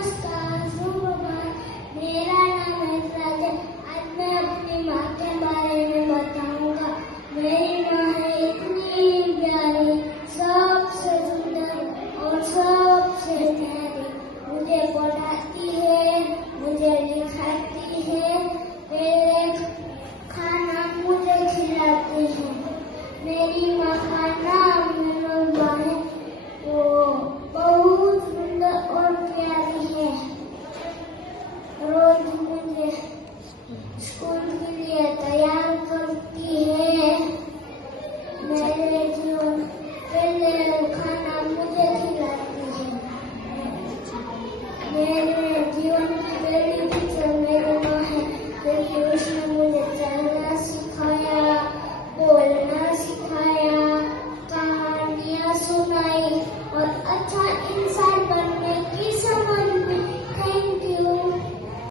नमस्कार, सुप्रभात। मेरा नाम है राजा। आज मैं अपनी माँ के बारे में बताऊंगा। मेरी माँ है इतनी प्यारी, सबसे सुंदर और सबसे प्यारी। मुझे पढ़ाती है, मुझे लिखाती है, मेरे खाना मुझे खिलाती है। मेरी माँ का नाम मनोरमा है। वो बहुत सुंदर और प्यारी है। रोज मुझे स्कूल के लिए तैयार करती है। मेरे जीवन पहले खाना मुझे खिलाती है। मेरी